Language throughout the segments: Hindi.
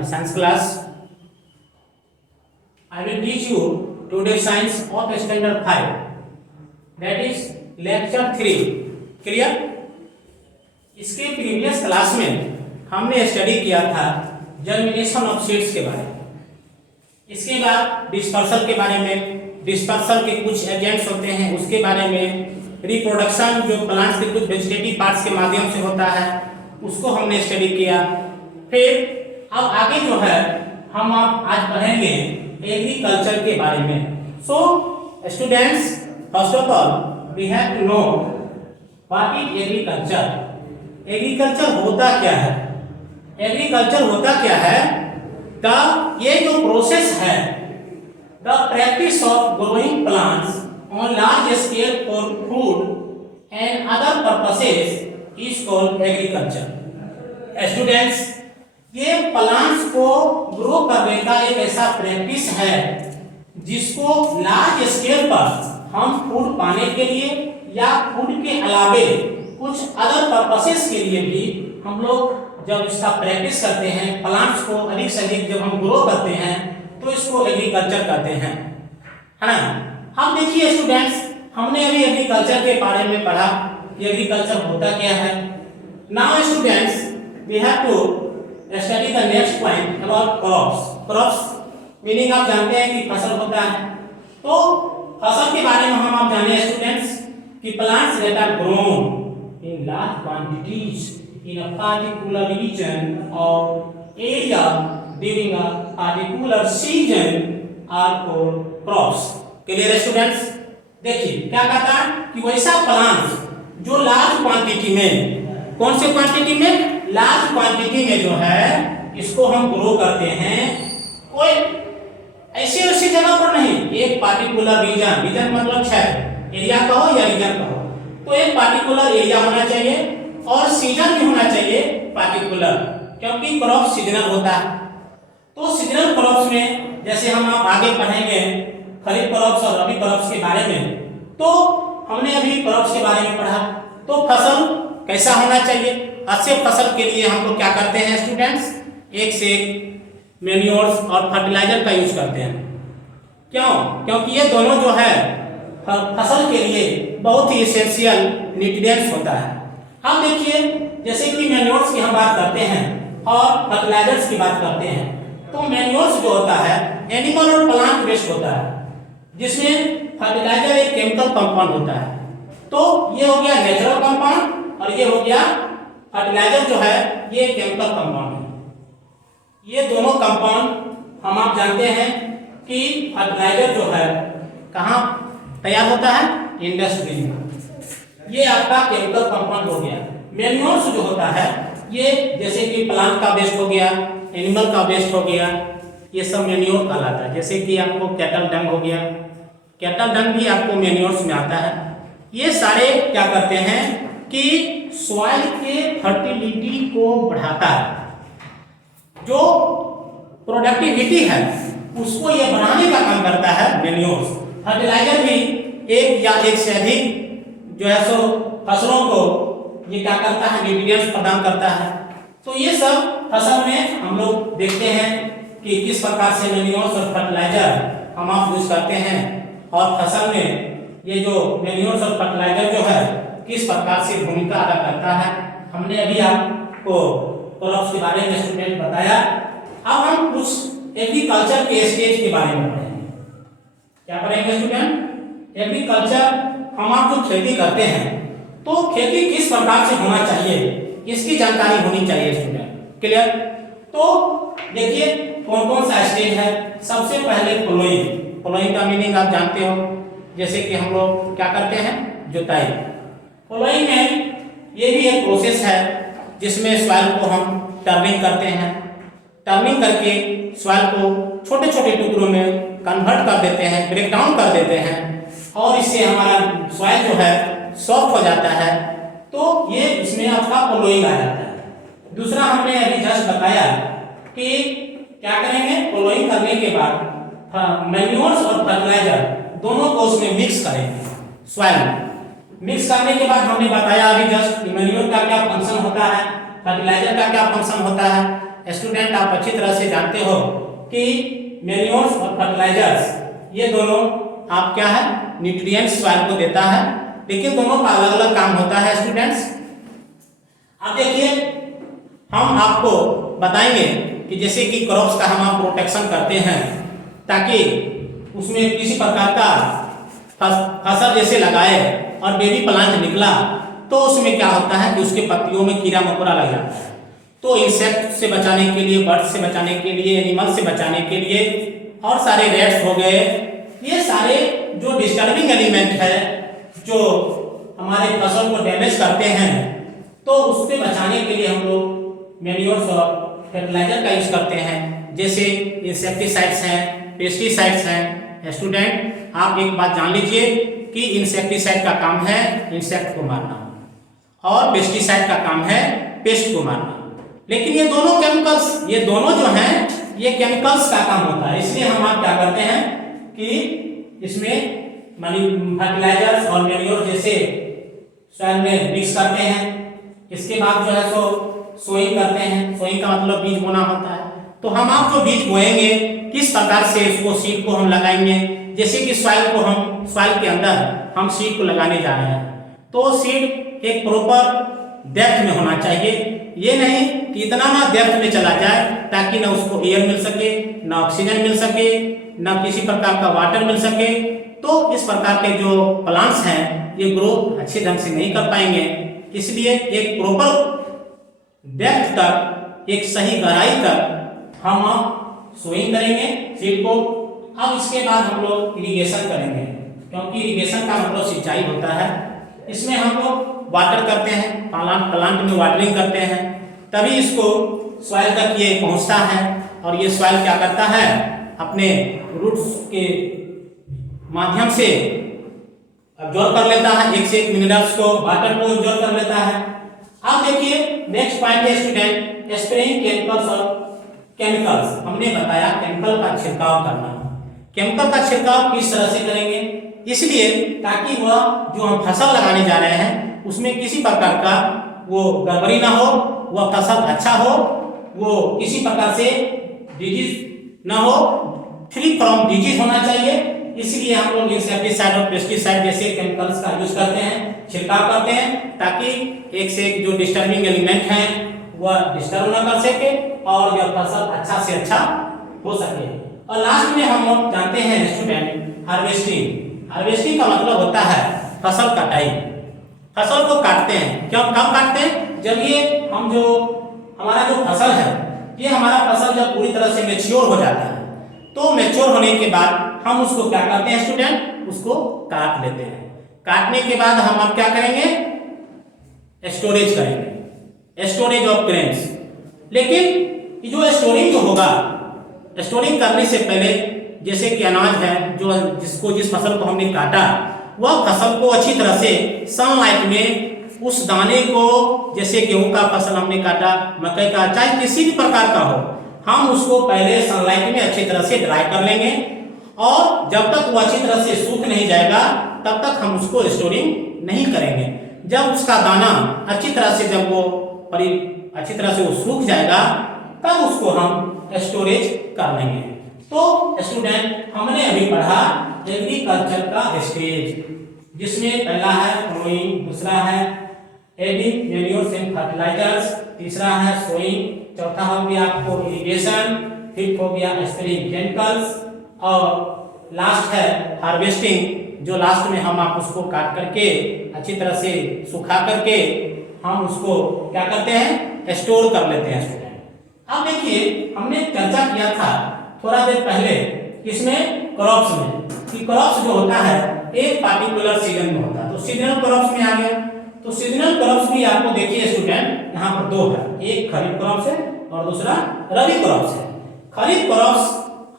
my science class. I will teach you today science of standard 5. That is lecture 3. Clear? इसके प्रीवियस क्लास में हमने स्टडी किया था जर्मिनेशन ऑफ सीड्स के बारे में। इसके बाद डिस्पर्सल के बारे में, डिस्पर्सल के कुछ एजेंट्स होते हैं उसके बारे में, रिप्रोडक्शन जो प्लांट्स के कुछ वेजिटेटिव पार्ट्स के माध्यम से होता है उसको हमने स्टडी किया। फिर अब आगे जो है हम आज पढ़ेंगे एग्रीकल्चर के बारे में। So students, first of all we have to know what is agriculture. Agriculture होता क्या है? एग्रीकल्चर होता क्या है? ये जो प्रोसेस है, the practice of growing plants on large scale for food and other purposes is called agriculture. Students, ये प्लांट्स को ग्रो करने का एक ऐसा प्रैक्टिस है जिसको लार्ज स्केल पर हम फूड पाने के लिए या फूड के अलावे कुछ अदर पर्पसेस के लिए भी हम लोग जब इसका प्रैक्टिस करते हैं, प्लांट्स को अधिक से अधिक जब हम ग्रो करते हैं तो इसको एग्रीकल्चर कहते हैं, है ना। हम देखिए स्टूडेंट्स, हमने अभी एग्रीकल्चर के बारे में पढ़ा कि एग्रीकल्चर होता क्या है। Now students, we have to study the next point about crops. Crops meaning आप जानते हैं कि फसल होता है। तो फसल के बारे में हम आप जाने स्टूडेंट्स कि plants that are grown in large quantities in a particular region or area during a particular season are called crops. Clear students? देखिए क्या कहता है कि वैसा प्लांट्स जो लार्ज क्वांटिटी में, कौन से क्वांटिटी में? लार्ज क्वांटिटी में जो है इसको हम ग्रो करते हैं। कोई ऐसी ऐसी जगह पर नहीं, एक पार्टिकुलर रीजन, रीजन मतलब क्षेत्र, एरिया कहो या रीजन कहो, तो एक पार्टिकुलर एरिया होना चाहिए और सीजन भी होना चाहिए पार्टिकुलर, क्योंकि क्रॉप सीजनल होता है। तो सीजनल क्रॉप्स में जैसे हम आप आगे पढ़ेंगे खरीफ क्रॉप्स और रबी क्रॉप्स के बारे में, तो हमने अभी क्रॉप्स के बारे में पढ़ा। तो फसल कैसा होना चाहिए? अच्छे फसल के लिए हम लोग क्या करते हैं स्टूडेंट्स? एक से एक मैन्योर्स और फर्टिलाइजर का यूज करते हैं। क्यों? क्योंकि ये दोनों जो है फसल के लिए बहुत ही एसेंशियल न्यूट्रिएंट्स होता है। हम देखिए जैसे कि मैन्योर्स की हम बात करते हैं और फर्टिलाइजर्स की बात करते हैं, तो मैन्योर्स जो होता है एनिमल और प्लांट वेस्ट होता है, जिसमें फर्टिलाइजर एक केमिकल कंपाउंड होता है। तो ये हो गया नेचुरल कंपाउंड और ये हो गया फर्टिलाइजर जो है ये केमिकल कंपाउंड है। ये दोनों कंपाउंड हम आप जानते हैं कि फर्टिलाइजर जो है कहाँ तैयार होता है? इंडस्ट्री में। ये आपका केमिकल कंपाउंड हो गया। मैन्योर्स जो होता है ये जैसे कि प्लांट का वेस्ट हो गया, एनिमल का वेस्ट हो गया, ये सब मैन्योर कहलाता है। जैसे कि आपको कैटल डंग हो गया, कैटल डंग भी आपको मैन्योर्स में आता है। ये सारे क्या करते हैं कि सॉइल के फर्टिलिटी को बढ़ाता है। जो प्रोडक्टिविटी है उसको ये बढ़ाने का काम करता है मैन्योर्स। फर्टिलाइजर भी एक या एक से अधिक जो है सो फसलों को ये क्या करता है? न्यूट्रिएंट्स प्रदान करता है। तो ये सब फसल में हम लोग देखते हैं कि किस प्रकार से मैन्योर्स और फर्टिलाइजर हम आप यूज करते हैं और फसल में ये जो मैन्योर्स और फर्टिलाइजर जो है किस प्रकार से भूमिका अदा करता है। हमने अभी आपको क्रॉप्स के बारे में स्टूडेंट बताया। अब हम कुछ एग्रीकल्चर के स्टेज के बारे में पढ़ेंगे। क्या पढ़ेंगे स्टूडेंट? एग्रीकल्चर हम आप जो खेती करते हैं तो खेती किस प्रकार से होना चाहिए इसकी जानकारी होनी चाहिए स्टूडेंट। क्लियर? तो देखिए कौन कौन सा स्टेज है। सबसे पहले फ्लोइंग। फ्लोइंग का मीनिंग आप जानते हो, जैसे कि हम लोग क्या करते हैं? जुताई। फ्लोइंग में ये भी एक प्रोसेस है जिसमें सॉइल को हम टर्निंग करते हैं। टर्निंग करके सॉइल को छोटे छोटे टुकड़ों में कन्वर्ट कर देते हैं, ब्रेक डाउन कर देते हैं और इससे हमारा सॉइल जो है सॉफ्ट हो जाता है। तो ये इसमें आपका फ्लोइंग आ जाता है। दूसरा हमने अभी जस्ट बताया कि क्या करेंगे? फ्लोइंग करने के बाद मैन्योर्स और फर्टिलाइजर दोनों को उसमें मिक्स करेंगे। सॉइल मिक्स करने के बाद हमने बताया अभी जस्ट मैन्योर का क्या फंक्शन होता है, फर्टिलाइजर का क्या फंक्शन होता है। स्टूडेंट आप अच्छी तरह से जानते हो कि मैन्योर्स और फर्टिलाइजर्स ये दोनों आप क्या है न्यूट्रिएंट्स सॉइल को देता है, लेकिन दोनों का अलग अलग काम होता है स्टूडेंट्स। अब देखिए हम आपको बताएंगे कि जैसे कि क्रॉप्स का हम आप प्रोटेक्शन करते हैं ताकि उसमें किसी प्रकार का फसल जैसे लगाए और बेबी प्लांट निकला तो उसमें क्या होता है कि उसके पत्तियों में कीड़ा मकोड़ा लग जाता है। तो इंसेक्ट से बचाने के लिए, बर्ड से बचाने के लिए, एनिमल से बचाने के लिए और सारे रेट्स हो गए, ये सारे जो डिस्टर्बिंग एलिमेंट है जो हमारे फसल को डैमेज करते हैं, तो उससे बचाने के लिए हम लोग मैन्योर्स और फर्टिलाइजर का यूज करते हैं। जैसे इंसेक्टिसाइड्स हैं, पेस्टिसाइड्स हैं। स्टूडेंट आप एक बात जान लीजिए कि इंसेक्टिसाइड का काम है इंसेक्ट को मारना और पेस्टिसाइड का काम है पेस्ट को मारना, लेकिन ये दोनों केमिकल्स, ये दोनों जो हैं ये केमिकल्स का काम होता है। इसलिए हम आप क्या करते हैं कि इसमें फर्टिलाइजर्स और मैन्योर जैसे सॉइल में मिक्स करते हैं। इसके बाद जो है सो सोइंग करते हैं। सोइंग का मतलब बीज बोना होता है। तो हम आप जो बीज बोएंगे किस प्रकार से इसको सीड को हम लगाएंगे, जैसे कि सॉइल के अंदर हम सीड को लगाने जा रहे हैं तो सीड एक प्रॉपर डेप्थ में होना चाहिए। ये नहीं कि इतना ना डेप्थ में चला जाए ताकि ना उसको एयर मिल सके, ना ऑक्सीजन मिल सके, ना किसी प्रकार का वाटर मिल सके। तो इस प्रकार के जो प्लांट्स हैं ये ग्रो अच्छे ढंग से नहीं कर पाएंगे। इसलिए एक प्रॉपर डेप्थ तक, एक सही गहराई तक हम सोइंग करेंगे सीड को। अब इसके बाद हम लोग इरिगेशन करेंगे, क्योंकि इरिगेशन का मतलब सिंचाई होता है। इसमें हम लोग वाटर करते हैं, प्लांट में वाटरिंग करते हैं, तभी इसको सॉइल तक ये पहुंचता है और ये सॉइल क्या करता है अपने रूट्स के माध्यम से अब्जॉर्ब कर लेता है, एक से एक मिनरल्स को, वाटर को अब्जॉर्ब कर लेता है। अब देखिए नेक्स्ट पॉइंट है स्टूडेंट स्प्रेइंग केमिकल्स और केमिकल्स। हमने बताया केमिकल का छिड़काव करना। केमिकल का छिड़काव किस तरह से करेंगे, इसलिए ताकि वह जो हम फसल लगाने जा रहे हैं उसमें किसी प्रकार का वो गड़बड़ी ना हो, वह फसल अच्छा हो, वो किसी प्रकार से डिजीज ना हो, फ्री फ्रॉम डिजीज होना चाहिए। इसलिए हम लोग इंसेक्टिसाइड और पेस्टिसाइड जैसे केमिकल्स का यूज करते हैं, छिड़काव करते हैं, ताकि एक से एक जो डिस्टर्बिंग एलिमेंट हैं वह डिस्टर्ब ना कर सके और यह फसल अच्छा से अच्छा हो सके। और लास्ट में हम लोग जानते हैं स्टूडेंट हार्वेस्टिंग। हार्वेस्टिंग का मतलब होता है फसल कटाई। फसल को काटते हैं, क्यों कब काटते हैं, जब ये हम जो हमारा जो फसल है ये हमारा फसल जब पूरी तरह से मैच्योर हो जाता है, तो मैच्योर होने के बाद हम उसको क्या करते हैं स्टूडेंट, उसको काट लेते हैं। काटने के बाद हम अब क्या करेंगे, स्टोरेज करेंगे, स्टोरेज ऑफ ग्रेन्स। लेकिन जो स्टोरिंग जो होगा, स्टोरिंग करने से पहले जैसे कि अनाज है जो जिस फसल को हमने काटा, वह फसल को अच्छी तरह से सनलाइट में उस दाने को, जैसे गेहूं का फसल हमने काटा, मकई का, चाहे किसी भी प्रकार का हो, हम उसको पहले सनलाइट में अच्छी तरह से ड्राई कर लेंगे और जब तक वो अच्छी तरह से सूख नहीं जाएगा तब तक हम उसको स्टोरिंग नहीं करेंगे। जब उसका दाना अच्छी तरह से अच्छी तरह से वो सूख जाएगा तब उसको हम स्टोरेज कर लेंगे। तो स्टूडेंट हमने अभी पढ़ा एग्रीकल्चर का स्टेज, जिसमें पहला है फ्लोइंग, दूसरा है एडिंग मैन्योर्स एंड फर्टिलाइजर्स, तीसरा है सोइंग, चौथा हो गया आपको इरिगेशन, फिफ्थ हो गया स्प्रेइंग केमिकल्स और लास्ट है हार्वेस्टिंग, जो लास्ट में हम आप उसको काट करके अच्छी तरह से सुखा करके हम उसको क्या करते हैं, स्टोर कर लेते हैं स्टूडेंट। अब देखिए हमने चर्चा किया था थोड़ा देर पहले इसमें क्रॉप्स में कि क्रॉप्स जो होता है एक पार्टिकुलर सीजन में होता है, तो सीजनल क्रॉप्स में आ गया। तो सीजनल क्रॉप्स भी आपको देखिए स्टूडेंट यहाँ पर दो है, एक खरीफ क्रॉप्स है और दूसरा रबी क्रॉप्स है। खरीफ क्रॉप्स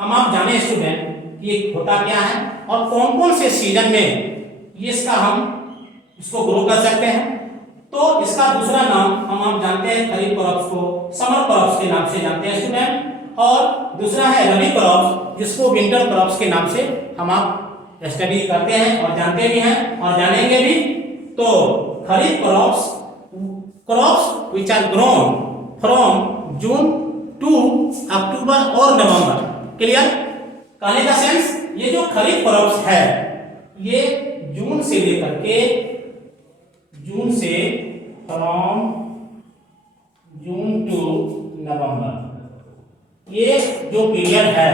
हम आप जाने स्टूडेंट ये होता क्या है और कौन कौन से सीजन में इसका हम इसको ग्रो कर सकते हैं। तो इसका दूसरा नाम हम आप जानते हैं खरीफ क्रॉप्स को समर क्रॉप्स के नाम से जानते हैं स्टूडेंट, और दूसरा है रबी क्रॉप्स जिसको विंटर क्रॉप्स के नाम से हम आप स्टडी करते हैं और जानते भी हैं और जानेंगे भी। तो kharif crops which are grown from June to October और नवंबर। क्लियर? कहने का सेंस, ये जो खरीफ क्रॉप्स है ये जून से लेकर के, जून से फ्रॉम जून टू नवंबर, ये जो पीरियड है,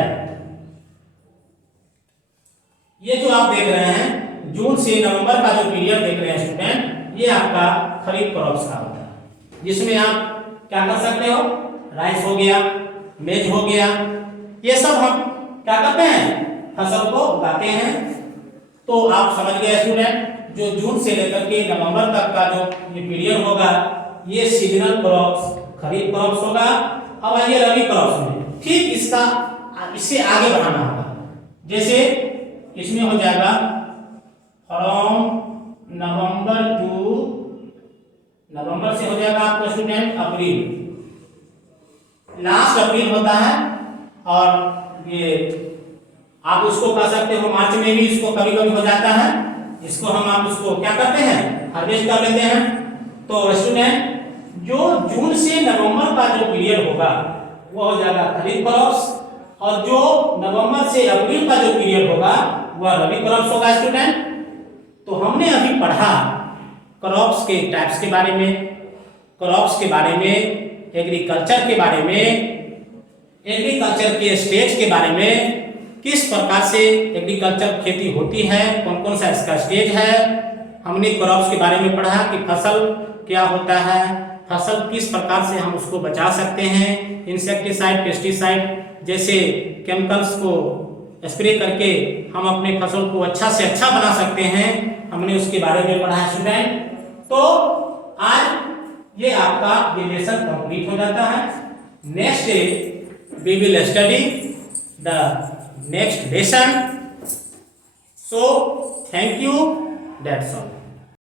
ये जो आप देख रहे हैं जून से नवंबर का जो पीरियड देख रहे हैं स्टूडेंट, ये आपका खरीफ क्रॉप्स का होता है, जिसमें आप क्या कर सकते हो, राइस हो गया, मेज हो गया, ये सब हम क्या करते हैं, फसल को उगाते हैं। तो आप समझ गए स्टूडेंट, जो जून से लेकर के नवंबर तक का जो ये पीरियड होगा ये सीजनल क्रॉप्स, खरीफ क्रॉप्स होगा। अब आइए रबी क्रॉप्स में, ठीक इससे आगे बढ़ाना होगा। जैसे इसमें हो जाएगा फ्रॉम नवंबर टू, नवंबर से हो जाएगा आपका स्टूडेंट अप्रैल, लास्ट अप्रैल होता है, और ये आप उसको कह सकते हो मार्च में भी इसको कभी कभी हो जाता है, इसको हम आप उसको क्या करते हैं, हार्वेस्ट कर लेते हैं। तो स्टूडेंट जो जून से नवंबर का जो पीरियड होगा वो हो जाएगा खरीफ क्रॉप्स, और जो नवंबर से अप्रैल का जो पीरियड होगा वह रबी क्रॉप्स होगा स्टूडेंट। तो हमने अभी पढ़ा क्रॉप्स के टाइप्स के बारे में, क्रॉप्स के बारे में, एग्रीकल्चर के बारे में, एग्रीकल्चर के स्टेज के बारे में, किस प्रकार से एग्रीकल्चर खेती होती है, कौन कौन सा इसका स्टेज है। हमने क्रॉप्स के बारे में पढ़ा कि फसल क्या होता है, फसल किस प्रकार से हम उसको बचा सकते हैं, इंसेक्टिसाइड, पेस्टिसाइड जैसे केमिकल्स को स्प्रे करके हम अपने फसल को अच्छा से अच्छा बना सकते हैं, हमने उसके बारे में पढ़ा है स्टूडेंट। तो आज ये आपका ये लेसन कंप्लीट हो जाता है। Next day we will study the next lesson. So thank you, that's all.